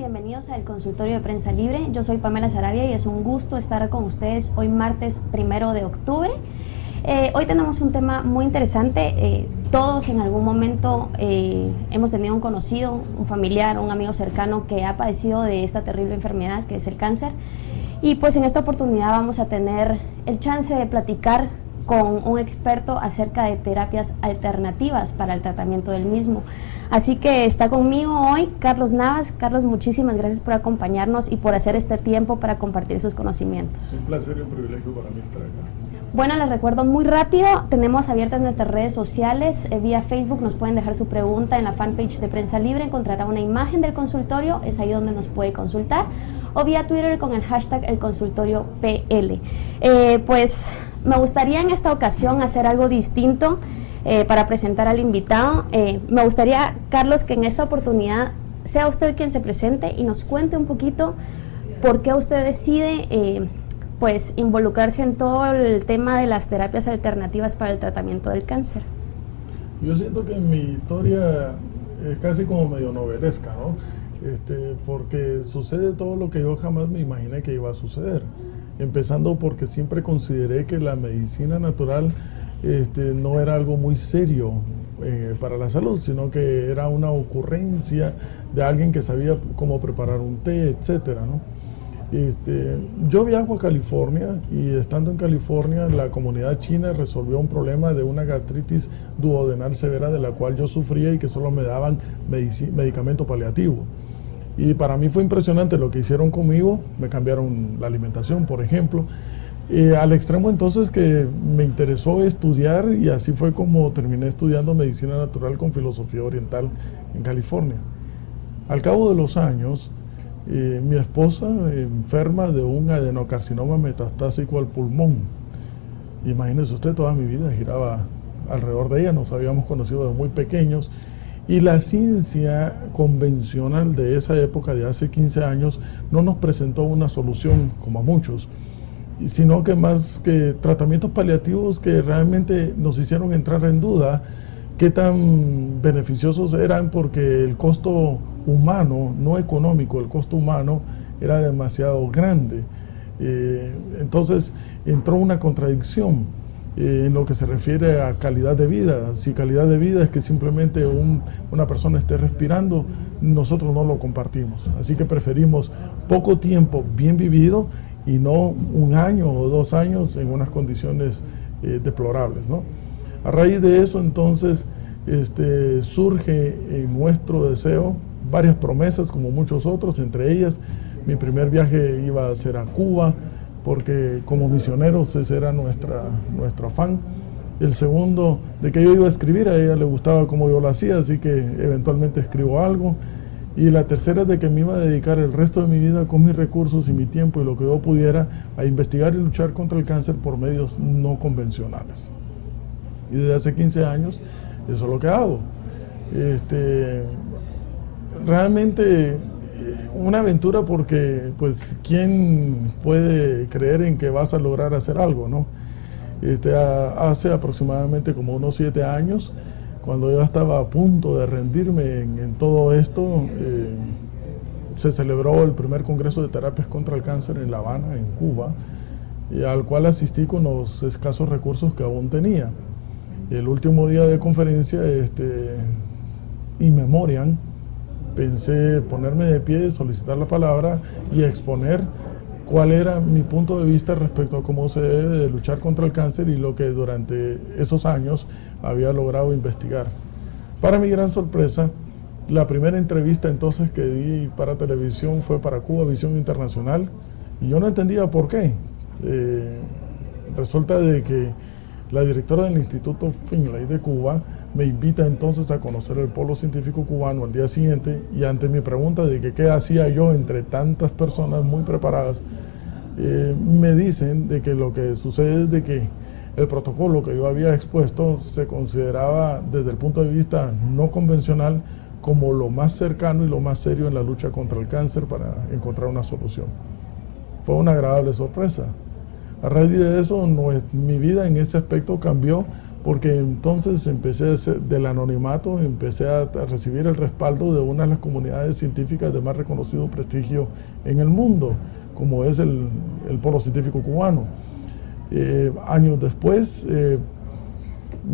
bienvenidos al consultorio de Prensa Libre. Yo soy Pamela Sarabia y es un gusto estar con ustedes hoy martes 1 de octubre. Hoy tenemos un tema muy interesante. Todos en algún momento hemos tenido un conocido, un familiar, un amigo cercano que ha padecido de esta terrible enfermedad que es el cáncer. Y pues en esta oportunidad vamos a tener el chance de platicar con un experto acerca de terapias alternativas para el tratamiento del mismo. Así que está conmigo hoy Carlos Navas. Carlos, muchísimas gracias por acompañarnos y por hacer este tiempo para compartir sus conocimientos. Un placer y un privilegio para mí estar acá. Bueno, les recuerdo muy rápido, tenemos abiertas nuestras redes sociales, vía Facebook nos pueden dejar su pregunta en la fanpage de Prensa Libre, encontrará una imagen del consultorio, es ahí donde nos puede consultar, o vía Twitter con el hashtag #elconsultoriopl. Pues me gustaría en esta ocasión hacer algo distinto para presentar al invitado. Me gustaría, Carlos, que en esta oportunidad sea usted quien se presente y nos cuente un poquito por qué usted decide pues involucrarse en todo el tema de las terapias alternativas para el tratamiento del cáncer. Yo siento que mi historia es casi como medio novelesca, ¿no? Porque sucede todo lo que yo jamás me imaginé que iba a suceder. Empezando porque siempre consideré que la medicina natural no era algo muy serio para la salud, sino que era una ocurrencia de alguien que sabía cómo preparar un té, etcétera, ¿no? Yo viajo a California y estando en California la comunidad china resolvió un problema de una gastritis duodenal severa de la cual yo sufría y que solo me daban medicamento paliativo. Y para mí fue impresionante lo que hicieron conmigo, me cambiaron la alimentación, por ejemplo, al extremo entonces que me interesó estudiar y así fue como terminé estudiando medicina natural con filosofía oriental en California. Al cabo de los años, mi esposa enferma de un adenocarcinoma metastásico al pulmón. Imagínese usted, toda mi vida giraba alrededor de ella, nos habíamos conocido desde muy pequeños y la ciencia convencional de esa época, de hace 15 años, no nos presentó una solución como a muchos, sino que más que tratamientos paliativos que realmente nos hicieron entrar en duda qué tan beneficiosos eran, porque el costo humano, no económico, el costo humano era demasiado grande. Entonces entró una contradicción en lo que se refiere a calidad de vida. Si calidad de vida es que simplemente una persona esté respirando, nosotros no lo compartimos. Así que preferimos poco tiempo bien vivido y no 1 año o 2 años en unas condiciones deplorables, ¿no? A raíz de eso, entonces, surge en nuestro deseo varias promesas, como muchos otros, entre ellas, mi primer viaje iba a ser a Cuba, porque como misioneros ese era nuestro afán. El segundo, de que yo iba a escribir, a ella le gustaba cómo yo lo hacía, así que eventualmente escribo algo. Y la tercera es de que me iba a dedicar el resto de mi vida con mis recursos y mi tiempo y lo que yo pudiera a investigar y luchar contra el cáncer por medios no convencionales. Y desde hace 15 años eso es lo que hago. Realmente una aventura, porque pues quién puede creer en que vas a lograr hacer algo, ¿no? Hace aproximadamente como unos 7 años, cuando yo estaba a punto de rendirme en todo esto, se celebró el primer Congreso de Terapias contra el Cáncer en La Habana, en Cuba, al cual asistí con los escasos recursos que aún tenía. El último día de conferencia, in memoriam, pensé ponerme de pie, solicitar la palabra y exponer cuál era mi punto de vista respecto a cómo se debe de luchar contra el cáncer y lo que durante esos años había logrado investigar. Para mi gran sorpresa, la primera entrevista entonces que di para televisión fue para Cuba Visión Internacional y yo no entendía por qué. Resulta de que la directora del Instituto Finlay de Cuba me invita entonces a conocer el polo científico cubano al día siguiente, y ante mi pregunta de que qué hacía yo entre tantas personas muy preparadas, me dicen de que lo que sucede es de que el protocolo que yo había expuesto se consideraba desde el punto de vista no convencional como lo más cercano y lo más serio en la lucha contra el cáncer para encontrar una solución. Fue una agradable sorpresa. A raíz de eso, mi vida en ese aspecto cambió, porque entonces empecé del anonimato, empecé a recibir el respaldo de una de las comunidades científicas de más reconocido prestigio en el mundo, como es el Polo Científico Cubano. Años después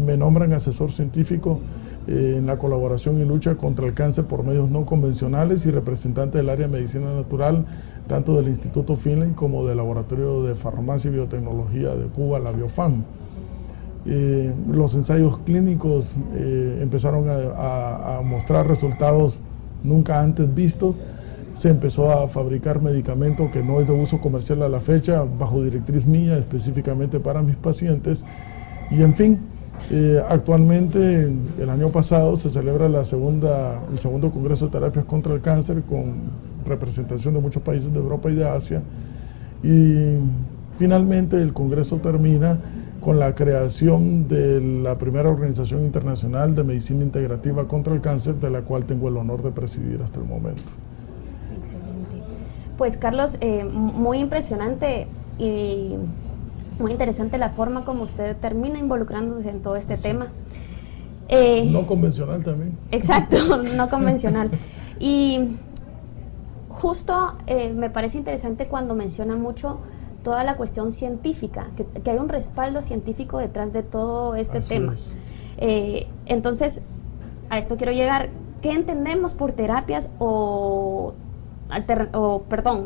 me nombran asesor científico en la colaboración y lucha contra el cáncer por medios no convencionales y representante del área de medicina natural, tanto del Instituto Finlay como del Laboratorio de Farmacia y Biotecnología de Cuba, la Biofam. Los ensayos clínicos empezaron a mostrar resultados nunca antes vistos. Se empezó a fabricar medicamento que no es de uso comercial a la fecha, bajo directriz mía, específicamente para mis pacientes. Y en fin, actualmente, el año pasado, se celebra el segundo Congreso de Terapias contra el Cáncer, con representación de muchos países de Europa y de Asia. Y finalmente el Congreso termina con la creación de la primera organización internacional de medicina integrativa contra el cáncer, de la cual tengo el honor de presidir hasta el momento. Excelente. Pues Carlos, muy impresionante y muy interesante la forma como usted termina involucrándose en todo este tema. No convencional también. Exacto, no convencional. Y justo me parece interesante cuando menciona mucho toda la cuestión científica, que hay un respaldo científico detrás de todo este tema. Entonces, a esto quiero llegar. ¿Qué entendemos por terapias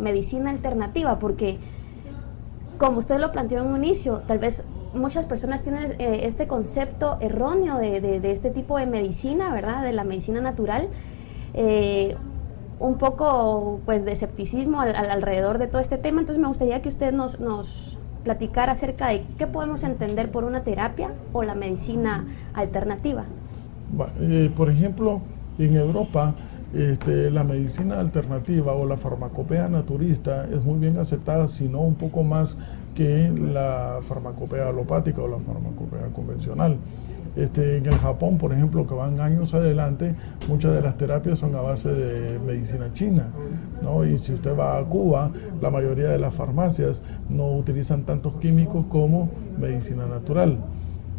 medicina alternativa? Porque, como usted lo planteó en un inicio, tal vez muchas personas tienen este concepto erróneo de este tipo de medicina, ¿verdad? De la medicina natural. Un poco pues de escepticismo alrededor de todo este tema. Entonces me gustaría que usted nos platicara acerca de qué podemos entender por una terapia o la medicina alternativa. Por ejemplo, en Europa la medicina alternativa o la farmacopea naturista es muy bien aceptada, sino un poco más que la farmacopea alopática o la farmacopea convencional. En el Japón, por ejemplo, que van años adelante, muchas de las terapias son a base de medicina china, ¿no? Y si usted va a Cuba, la mayoría de las farmacias no utilizan tantos químicos como medicina natural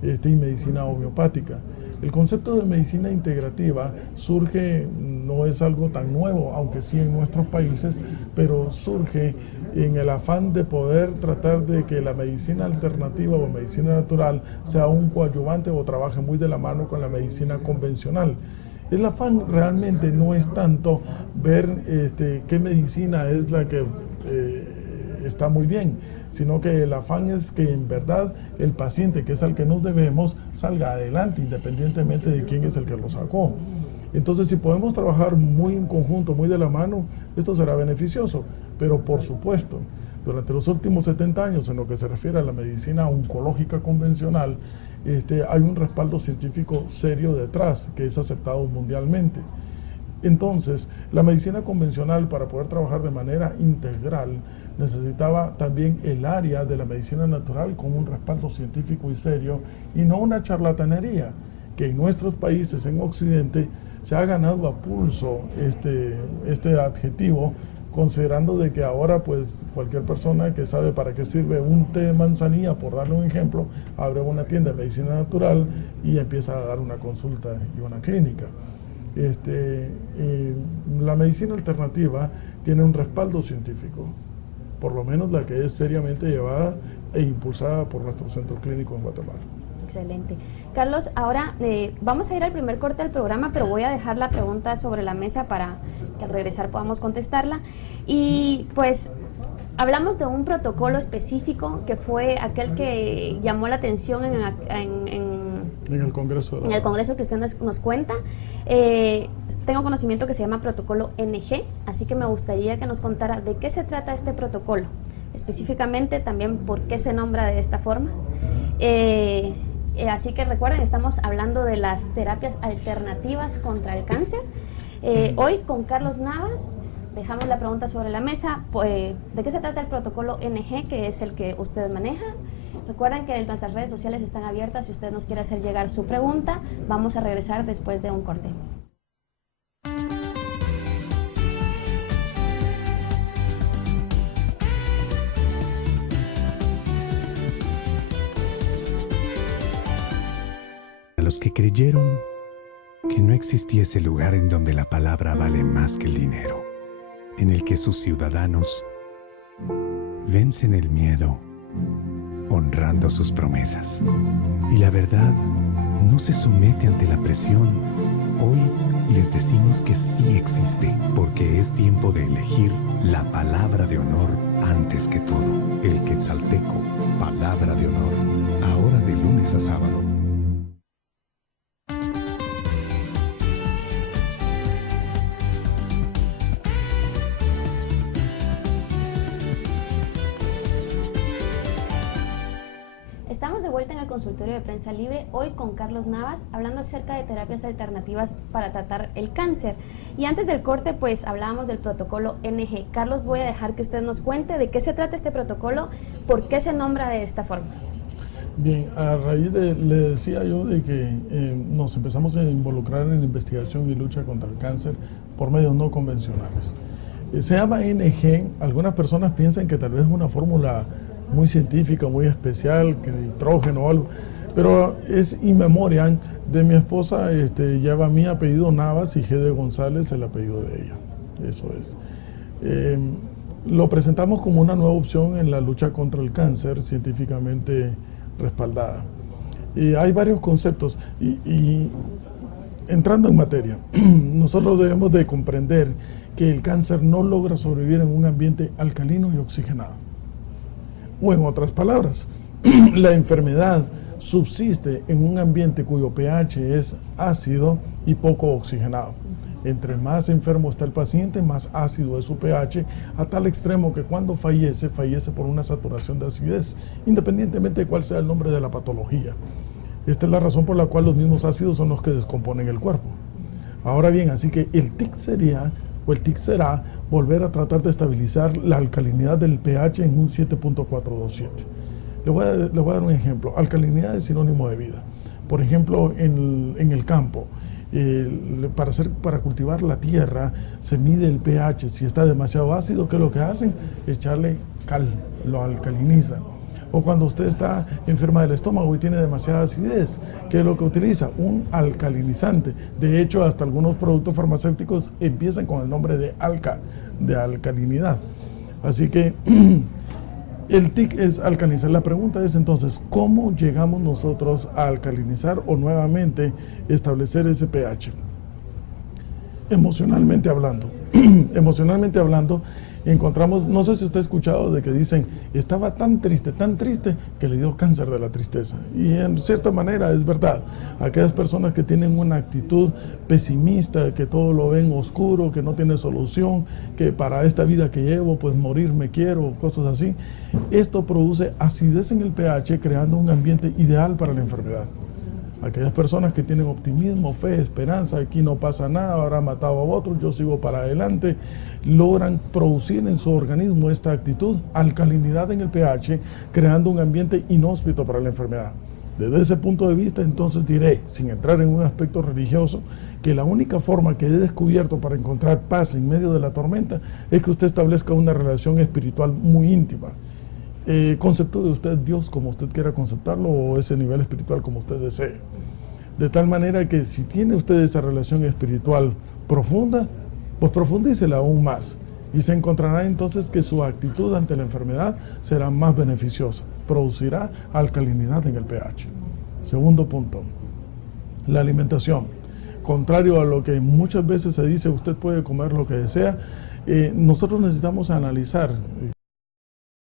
y medicina homeopática. El concepto de medicina integrativa surge, no es algo tan nuevo, aunque sí en nuestros países, pero surge en el afán de poder tratar de que la medicina alternativa o medicina natural sea un coadyuvante o trabaje muy de la mano con la medicina convencional. El afán realmente no es tanto ver qué medicina es la que está muy bien, sino que el afán es que en verdad el paciente, que es al que nos debemos, salga adelante independientemente de quién es el que lo sacó. Entonces, si podemos trabajar muy en conjunto, muy de la mano, esto será beneficioso. Pero por supuesto, durante los últimos 70 años, en lo que se refiere a la medicina oncológica convencional, hay un respaldo científico serio detrás, que es aceptado mundialmente. Entonces, la medicina convencional, para poder trabajar de manera integral, necesitaba también el área de la medicina natural con un respaldo científico y serio, y no una charlatanería, que en nuestros países, en Occidente, se ha ganado a pulso este adjetivo, considerando de que ahora pues cualquier persona que sabe para qué sirve un té de manzanilla, por darle un ejemplo, abre una tienda de medicina natural y empieza a dar una consulta y una clínica. La medicina alternativa tiene un respaldo científico, por lo menos la que es seriamente llevada e impulsada por nuestro centro clínico en Guatemala. Excelente. Carlos, ahora vamos a ir al primer corte del programa, pero voy a dejar la pregunta sobre la mesa para que al regresar podamos contestarla. Y pues hablamos de un protocolo específico que fue aquel que llamó la atención en el Congreso. En el Congreso que usted nos cuenta. Tengo conocimiento que se llama protocolo NG, así que me gustaría que nos contara de qué se trata este protocolo, específicamente también por qué se nombra de esta forma. Así que recuerden, estamos hablando de las terapias alternativas contra el cáncer. Hoy con Carlos Navas dejamos la pregunta sobre la mesa. ¿De qué se trata el protocolo NG, que es el que usted maneja? Recuerden que nuestras redes sociales están abiertas si usted nos quiere hacer llegar su pregunta. Vamos a regresar después de un corte. los que creyeron que no existiese lugar en donde la palabra vale más que el dinero, en el que sus ciudadanos vencen el miedo honrando sus promesas. Y la verdad no se somete ante la presión. Hoy les decimos que sí existe, porque es tiempo de elegir la palabra de honor antes que todo. El Quetzalteco, palabra de honor, ahora de lunes a sábado. Estamos de vuelta en el consultorio de Prensa Libre, hoy con Carlos Navas, hablando acerca de terapias alternativas para tratar el cáncer. Y antes del corte, pues hablábamos del protocolo NG. Carlos, voy a dejar que usted nos cuente de qué se trata este protocolo, por qué se nombra de esta forma. Bien, a raíz le decía yo de que nos empezamos a involucrar en investigación y lucha contra el cáncer por medios no convencionales. Se llama NG, algunas personas piensan que tal vez es una fórmula muy científica, muy especial, que nitrógeno o algo, pero es in memoriam de mi esposa, lleva mi apellido Navas y G de González el apellido de ella, eso es. Lo presentamos como una nueva opción en la lucha contra el cáncer, científicamente respaldada. Y hay varios conceptos, y entrando en materia, nosotros debemos de comprender que el cáncer no logra sobrevivir en un ambiente alcalino y oxigenado. O en otras palabras, la enfermedad subsiste en un ambiente cuyo pH es ácido y poco oxigenado. Entre más enfermo está el paciente, más ácido es su pH, a tal extremo que cuando fallece por una saturación de acidez, independientemente de cuál sea el nombre de la patología. Esta es la razón por la cual los mismos ácidos son los que descomponen el cuerpo. Ahora bien, así que el tic será volver a tratar de estabilizar la alcalinidad del pH en un 7.427. Le voy a dar un ejemplo. Alcalinidad es sinónimo de vida. Por ejemplo, en el campo, para cultivar la tierra, se mide el pH. Si está demasiado ácido, ¿qué es lo que hacen? Echarle cal, lo alcaliniza. O cuando usted está enferma del estómago y tiene demasiada acidez, ¿qué es lo que utiliza? Un alcalinizante. De hecho, hasta algunos productos farmacéuticos empiezan con el nombre de alcalinidad. Así que el TIC es alcalinizar. La pregunta es entonces, ¿cómo llegamos nosotros a alcalinizar o nuevamente establecer ese pH? Emocionalmente hablando. Emocionalmente hablando, encontramos, no sé si usted ha escuchado de que dicen, estaba tan triste, que le dio cáncer de la tristeza. Y en cierta manera es verdad. Aquellas personas que tienen una actitud pesimista, que todo lo ven oscuro, que no tiene solución, que para esta vida que llevo, pues morir me quiero, cosas así. Esto produce acidez en el pH, creando un ambiente ideal para la enfermedad. Aquellas personas que tienen optimismo, fe, esperanza, aquí no pasa nada, ahora han matado a otros, yo sigo para adelante, logran producir en su organismo esta actitud, alcalinidad en el pH, creando un ambiente inhóspito para la enfermedad. Desde ese punto de vista, entonces diré, sin entrar en un aspecto religioso, que la única forma que he descubierto para encontrar paz en medio de la tormenta es que usted establezca una relación espiritual muy íntima. Conceptúe usted Dios como usted quiera conceptarlo o ese nivel espiritual como usted desee. De tal manera que si tiene usted esa relación espiritual profunda, pues profundícela aún más y se encontrará entonces que su actitud ante la enfermedad será más beneficiosa, producirá alcalinidad en el pH. Segundo punto, la alimentación. Contrario a lo que muchas veces se dice, usted puede comer lo que desea, nosotros necesitamos analizar